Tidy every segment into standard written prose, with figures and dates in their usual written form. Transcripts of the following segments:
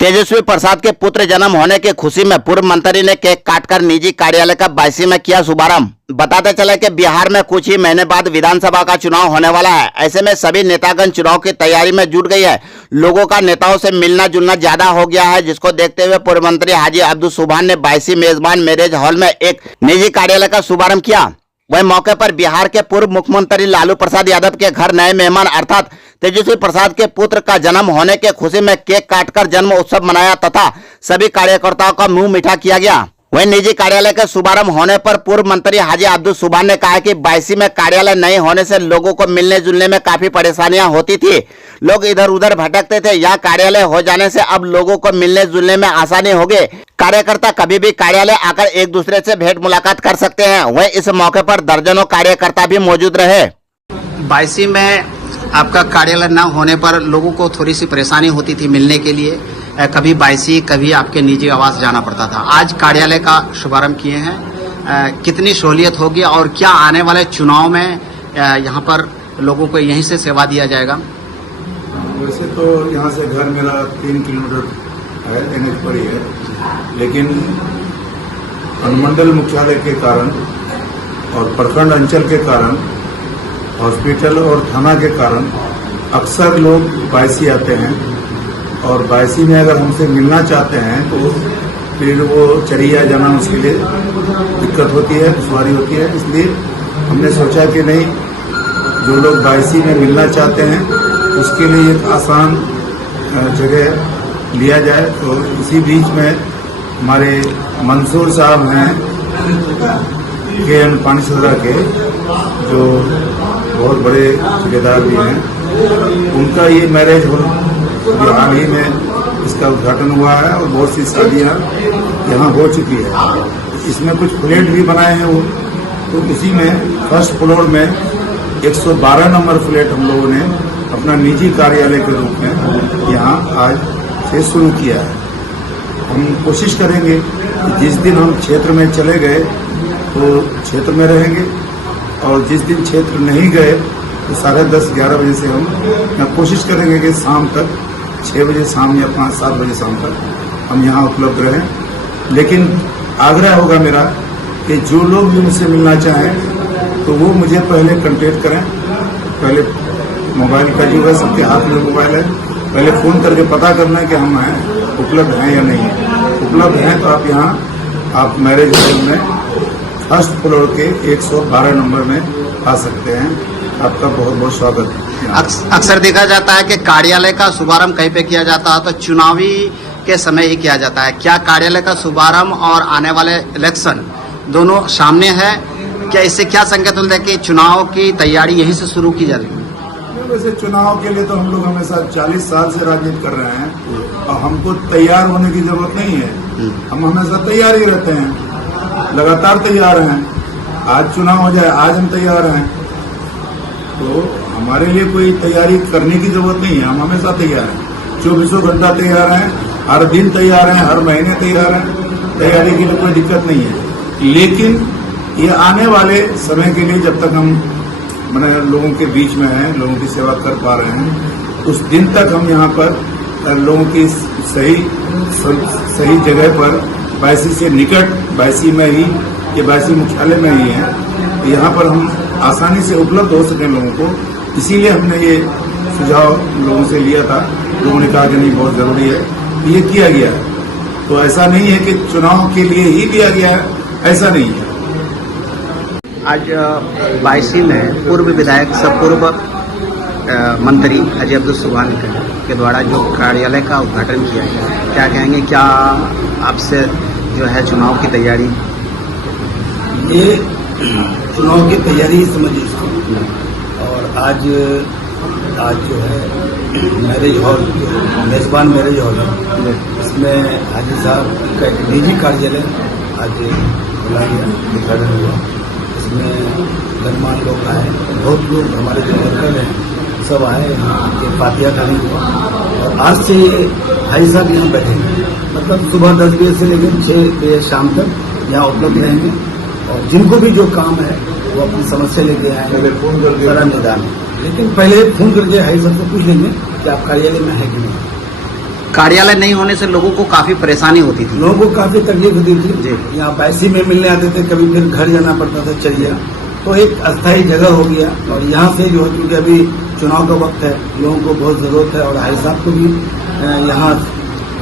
तेजस्वी प्रसाद के पुत्र जन्म होने की खुशी में पूर्व मंत्री ने केक काटकर निजी कार्यालय का 22 में किया शुभारंभ। बताते चले कि बिहार में कुछ ही महीने बाद विधानसभा का चुनाव होने वाला है। ऐसे में सभी नेतागण चुनाव की तैयारी में जुट गई है। लोगों का नेताओं से मिलना जुलना ज्यादा हो गया है, जिसको देखते हुए पूर्व मंत्री हाजी अब्दुल सुभान ने 22 मेजबान मैरिज हॉल में एक निजी कार्यालय का शुभारंभ किया। वही मौके पर बिहार के पूर्व मुख्यमंत्री लालू प्रसाद यादव के घर नए मेहमान अर्थात तेजस्वी प्रसाद के पुत्र का जन्म होने की खुशी में केक काटकर जन्म उत्सव मनाया तथा सभी कार्यकर्ताओं का मुंह मीठा किया गया। वही निजी कार्यालय के शुभारंभ होने पर पूर्व मंत्री हाजी अब्दुल सुभान ने कहा कि 22 में कार्यालय नहीं होने से लोगों को मिलने जुलने में काफी परेशानियां होती थी। लोग इधर उधर भटकते थे। यहाँ कार्यालय हो जाने से अब लोगों को मिलने जुलने में आसानी होगी। कार्यकर्ता कभी भी कार्यालय आकर एक दूसरे से भेंट मुलाकात कर सकते हैं। वही इस मौके पर दर्जनों कार्यकर्ता भी मौजूद रहे। 22 में आपका कार्यालय न होने पर लोगों को थोड़ी सी परेशानी होती थी मिलने के लिए। कभी 22 कभी आपके निजी आवास जाना पड़ता था। आज कार्यालय का शुभारंभ किए हैं। कितनी सहूलियत होगी और क्या आने वाले चुनाव में यहाँ पर लोगों को यहीं से सेवा दिया जाएगा? वैसे तो यहाँ से घर मेरा 3 किलोमीटर है, एनएच पर ही है, लेकिन अनुमंडल मुख्यालय के कारण और प्रखंड अंचल के कारण, हॉस्पिटल और थाना के कारण अक्सर लोग 22 आते हैं और 22 में अगर हमसे मिलना चाहते हैं तो फिर वो चरिया जाना उसके लिए दिक्कत होती है, दुश्वारी होती है। इसलिए हमने सोचा कि नहीं, जो लोग 22 में मिलना चाहते हैं उसके लिए एक आसान जगह लिया जाए। तो इसी बीच में हमारे मंसूर साहब हैं KN पानीसदरा के, जो बहुत बड़े ठेकेदार भी हैं, उनका ये मैरिज हॉल हाल ही में इसका उद्घाटन हुआ है और बहुत सी शादियाँ यहाँ हो चुकी है। इसमें कुछ फ्लैट भी बनाए हैं वो, तो इसी में फर्स्ट फ्लोर में 112 नंबर फ्लैट हम लोगों ने अपना निजी कार्यालय के रूप में यहाँ आज से शुरू किया है। हम कोशिश करेंगे कि जिस दिन हम क्षेत्र में चले गए तो क्षेत्र में रहेंगे और जिस दिन क्षेत्र नहीं गए तो 10:30-11 बजे से हम कोशिश करेंगे कि शाम तक 6 बजे शाम या 5-7 बजे शाम तक हम यहाँ उपलब्ध रहें। लेकिन आग्रह होगा मेरा कि जो लोग भी मुझसे मिलना चाहें तो वो मुझे पहले कांटेक्ट करें। पहले मोबाइल का युग है, सबके हाथ में मोबाइल है, पहले फ़ोन करके पता करना है कि हम हैं, उपलब्ध हैं या नहीं है। उपलब्ध हैं तो आप यहाँ आप मैरिज हॉल में फर्स्ट फ्लोर के 112 नंबर में आ सकते हैं। आपका बहुत बहुत स्वागत है। अक्सर देखा जाता है कि कार्यालय का शुभारंभ कहीं पे किया जाता है तो चुनावी के समय ही किया जाता है। क्या कार्यालय का शुभारंभ और आने वाले इलेक्शन दोनों सामने है? क्या इससे क्या संकेत मिलता है कि चुनाव की तैयारी यहीं से शुरू की जा रही है? वैसे चुनाव के लिए तो हम लोग हमेशा 40 साल से राजनीति कर रहे हैं और हमको तैयार होने की जरूरत नहीं है। हम हमेशा तैयार ही रहते हैं, लगातार तैयार हैं। आज चुनाव हो जाए, आज हम तैयार हैं, तो हमारे लिए कोई तैयारी करने की जरूरत नहीं है। हम हमेशा तैयार हैं, 24 घंटा तैयार हैं, हर दिन तैयार हैं, हर महीने तैयार हैं। तैयारी की कोई दिक्कत नहीं है। लेकिन ये आने वाले समय के लिए जब तक हम मैंने लोगों के बीच में हैं, लोगों की सेवा कर पा रहे हैं, उस दिन तक हम यहाँ पर लोगों की सही जगह पर 22 से निकट 22 में ही, ये 22 मुख्यालय में ही है, यहाँ पर हम आसानी से उपलब्ध हो सकें लोगों को। इसीलिए हमने ये सुझाव लोगों से लिया था। लोगों ने कहा कि नहीं, बहुत जरूरी है, ये किया गया है। तो ऐसा नहीं है कि चुनाव के लिए ही लिया गया है, ऐसा नहीं है। आज 22 में पूर्व विधायक सब पूर्व मंत्री हाजी अब्दुल सुभान के द्वारा जो कार्यालय का उद्घाटन किया गया, क्या कहेंगे? क्या आपसे जो है चुनाव की तैयारी? ये चुनाव की तैयारी समझिए इसको। और आज जो है मैरिज हॉल, मेजबान मैरिज हॉल है, इसमें हाजी साहब का एक निजी कार्यालय आज बुला गया, उद्घाटन हुआ। इसमें गणमान्य लोग आए, बहुत लोग हमारे जो वर्कर हैं सब आए, ये फातिहा खानी हुआ। और आज से भाई साहब यहाँ बैठेंगे, मतलब सुबह 10 बजे से लेकर 6 बजे शाम तक यहाँ उपलब्ध रहेंगे। और जिनको भी जो काम है वो अपनी समस्या लेके आएंगे, फोन करके निदान। लेकिन पहले फोन करके भाई साहब को पूछ लेंगे कि आप कार्यालय में है कि नहीं। कार्यालय नहीं होने से लोगों को काफी परेशानी होती थी। लोगों को काफी तकलीफ होती जी। थी। यहाँ बाईसी में मिलने आते थे, कभी फिर घर जाना पड़ता था चरिया, तो एक अस्थायी जगह हो गया। और यहाँ से जो है क्योंकि अभी चुनाव का वक्त है, लोगों को बहुत जरूरत है और हाई साहब को भी यहाँ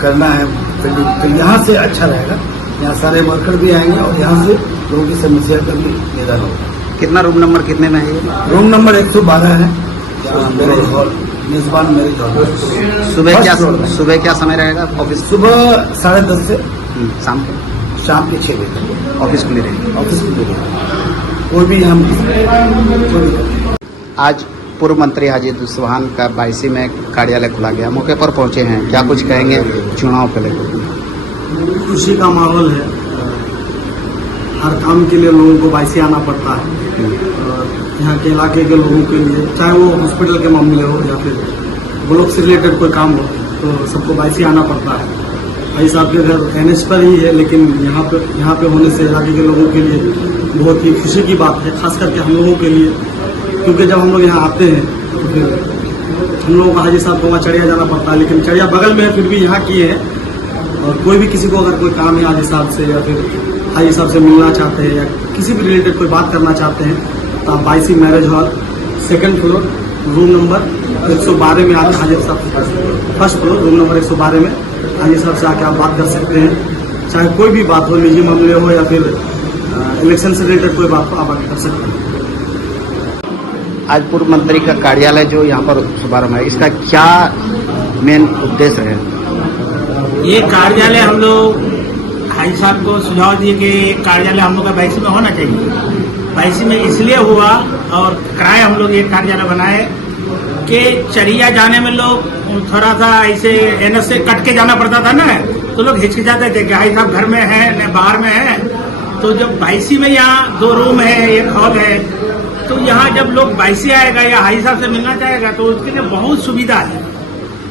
करना है, तो यहाँ से अच्छा रहेगा। यहाँ सारे वर्कर भी आएंगे और यहाँ से लोगों की समस्या का भी निदान होगा। कितना रूम नंबर कितने में है ये? रूम नंबर 112 है, मैरिज हॉल, मेजबान मैरिज हॉल। सुबह क्या समय रहेगा ऑफिस? सुबह 10:30 से शाम को शाम के 6 बजे तक ऑफिस खुली रहेगी। ऑफिस खुले रहेगा। कोई भी हम आज पूर्व मंत्री हाजी सुभान का 22 में कार्यालय खुला गया, मौके पर पहुंचे हैं, क्या कुछ कहेंगे चुनाव को लेकर? खुशी का माहौल है। हर काम के लिए लोगों को बाईसी आना पड़ता है। और यहाँ के इलाके के लोगों के लिए, चाहे वो हॉस्पिटल के मामले हो या फिर ब्लॉक से रिलेटेड कोई काम हो, तो सबको बाईसी आना पड़ता है। भाई साहब के घर एनएच पर ही है, लेकिन यहाँ पे होने से इलाके के लोगों के लिए बहुत ही खुशी की बात है, खास करके हम लोगों के लिए, क्योंकि जब हम लोग यहाँ आते हैं तो फिर हम लोगों को हाजी साहब को वहाँ चढ़िया जाना पड़ता है, लेकिन चढ़िया बगल में है फिर भी यहाँ किए हैं। और कोई भी किसी को अगर कोई काम है हाजी साहब से या फिर हाजी साहब से मिलना चाहते हैं या किसी भी रिलेटेड कोई बात करना चाहते हैं, तो आप 22 marriage hall 2nd floor room number 112 में आके हाजी साहब, 1st फ्लोर रूम नंबर 112 में हाजी साहब से आके आप बात कर सकते हैं। चाहे कोई भी बात हो, निजी मामले हो या फिर इलेक्शन से रिलेटेड कोई बात हो, आप आगे कर सकते हैं। आज पूर्व मंत्री का कार्यालय जो यहाँ पर शुभारंभ है, इसका क्या मेन उद्देश्य है? ये कार्यालय हम लोग हाई साहब को सुझाव दिए कि कार्यालय हम लोग का 22 में होना चाहिए। 22 में इसलिए हुआ और किराए हम लोग ये कार्यालय बनाए कि चरिया जाने में लोग थोड़ा सा ऐसे एनएस से कट के जाना पड़ता था ना, तो लोग हिचकिचाते थे कि हाई साहब घर में है न बाहर में है। तो जब 22 में यहाँ 2 रूम है, 1 हॉल है, तो यहाँ जब लोग 22 आएगा या हाई साहब से मिलना चाहेगा तो उसके लिए बहुत सुविधा है।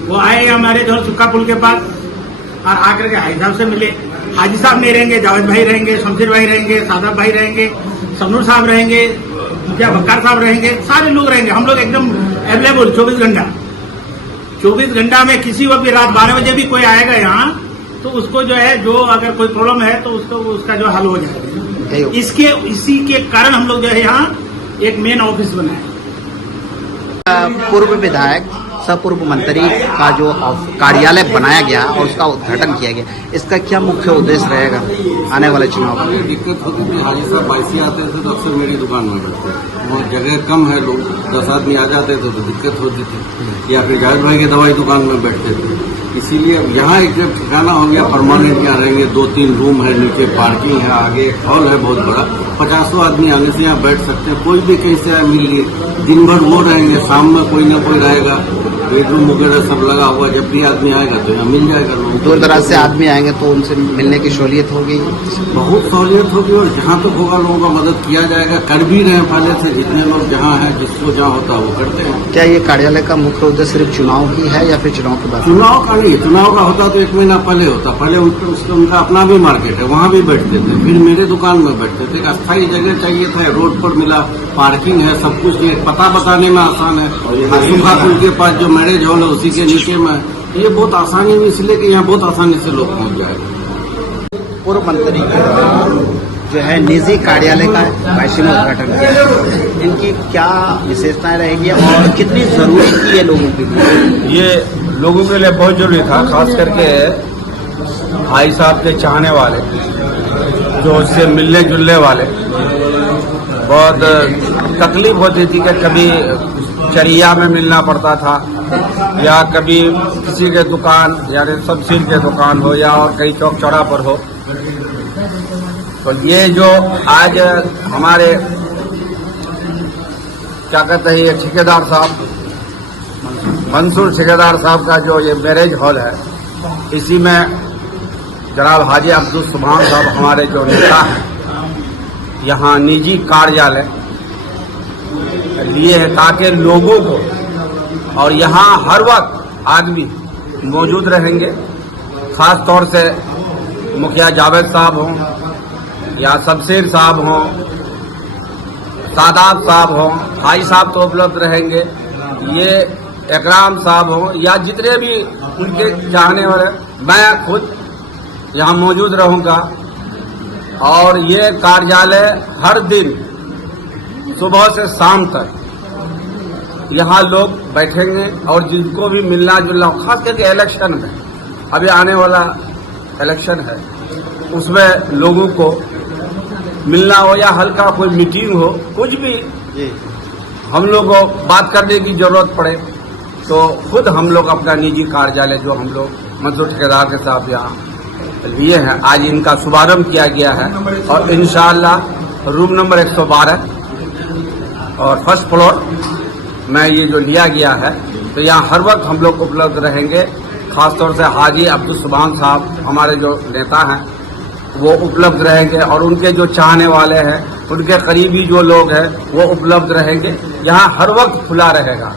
वो आए हमारे जो सुक्का पुल के पास और आकर के हाई साहब से मिले। हाजी साहब नहीं रहेंगे, जावेद भाई रहेंगे, शमशेर भाई रहेंगे, सादाब भाई रहेंगे, सनूर साहब रहेंगे, मुखिया बक्कार साहब रहेंगे, सारे लोग रहेंगे। हम लोग एकदम अवेलेबल 24 घंटा। 24 घंटा में किसी वक्त भी रात 12 बजे भी कोई आएगा यहाँ, तो उसको जो है, जो अगर कोई प्रॉब्लम है तो उसका जो हल हो जाएगा। इसी के कारण हम लोग जो है यहाँ एक मेन ऑफिस बनाया। पूर्व विधायक सह पूर्व मंत्री का जो कार्यालय बनाया गया और उसका उद्घाटन किया गया, इसका क्या मुख्य उद्देश्य रहेगा आने वाले चुनाव में? दिक्कत होती थी, हाजी साहब 22 आते थे तो अक्सर मेरी दुकान में बैठते, वहाँ जगह कम है, लोग 10 आदमी आ जाते थे तो दिक्कत होती थी, या फिर जावेद भाई की दवाई दुकान में बैठते थे। इसीलिए यहाँ एक जब ठिकाना हो गया, परमानेंट यहाँ रहेंगे। 2-3 रूम है, नीचे पार्किंग है, आगे एक हॉल है बहुत बड़ा, 50 आदमी आने से यहाँ बैठ सकते हैं। कोई भी कहीं से मिल लिए, दिन भर वो रहेंगे, शाम में कोई ना कोई रहेगा, बेडरूम वगैरह सब लगा हुआ, जब भी आदमी आएगा तो यहाँ मिल जाएगा। लोग दूर दराज से आदमी आएंगे तो उनसे मिलने की सहूलियत होगी, बहुत सहूलियत होगी। और जहाँ तक होगा लोगों का मदद किया जाएगा, कर भी रहे हैं पहले से। जितने लोग जहाँ हैं, जिसको जहाँ होता है वो करते हैं। क्या ये कार्यालय का मुख्य उद्देश्य सिर्फ चुनाव ही है या फिर चुनाव के बाद? चुनाव का नहीं, चुनाव का होता तो 1 महीना पहले होता। पहले उनका अपना भी मार्केट है, वहाँ भी बैठते थे, फिर मेरे दुकान में बैठते थे। एक अस्थायी जगह चाहिए था, रोड पर मिला, पार्किंग है, सब कुछ है, पता बताने में आसान है। सुखा पुल के पास जो मैरिज हॉल है उसी के नीचे में, ये बहुत आसानी हुई, इसलिए कि यहाँ बहुत आसानी से लोग पहुँच जाएगा। पूर्व मंत्री जो है निजी कार्यालय का 22 में उद्घाटन किया, इनकी क्या विशेषताएं रहेगी और कितनी जरूरी थी ये लोगों के लिए? ये लोगों के लिए बहुत जरूरी था, खास करके भाई साहब के चाहने वाले, जो उससे मिलने जुलने वाले। बहुत तकलीफ होती थी कि कभी चरिया में मिलना पड़ता था या कभी किसी के दुकान, यानी सब्जी के दुकान हो या और कहीं चौक चौड़ा पर हो। तो ये जो आज हमारे क्या कहते हैं, ये ठेकेदार साहब, मंसूर ठेकेदार साहब का जो ये मैरिज हॉल है, इसी में जनाब हाजी अब्दुल सुभान साहब हमारे जो नेता हैं, यहाँ निजी कार्यालय लिए है ताकि लोगों को, और यहाँ हर वक्त आदमी मौजूद रहेंगे। खास तौर से मुखिया जावेद साहब हों या शमशेर साहब हों, सादाब साहब हों, भाई साहब तो उपलब्ध रहेंगे। ये इकराम साहब हो या जितने भी उनके चाहने वाले, मैं खुद यहाँ मौजूद रहूंगा और ये कार्यालय हर दिन सुबह से शाम तक यहाँ लोग बैठेंगे और जिनको भी मिलना जुलना, खास करके इलेक्शन में, अभी आने वाला इलेक्शन है, उसमें लोगों को मिलना हो या हल्का कोई मीटिंग हो, कुछ भी हम लोग को बात करने की जरूरत पड़े तो खुद हम लोग अपना निजी कार्यालय जो हम लोग मजदूर ठेकेदार के साथ यहाँ लिए हैं, आज इनका शुभारंभ किया गया है और इंशाअल्लाह रूम नंबर 112 और फर्स्ट फ्लोर में ये जो लिया गया है, तो यहाँ हर वक्त हम लोग उपलब्ध रहेंगे। खासतौर से हाजी अब्दुल सुभान साहब हमारे जो नेता हैं वो उपलब्ध रहेंगे और उनके जो चाहने वाले हैं, उनके करीबी जो लोग हैं वो उपलब्ध रहेंगे। यहाँ हर वक्त खुला रहेगा।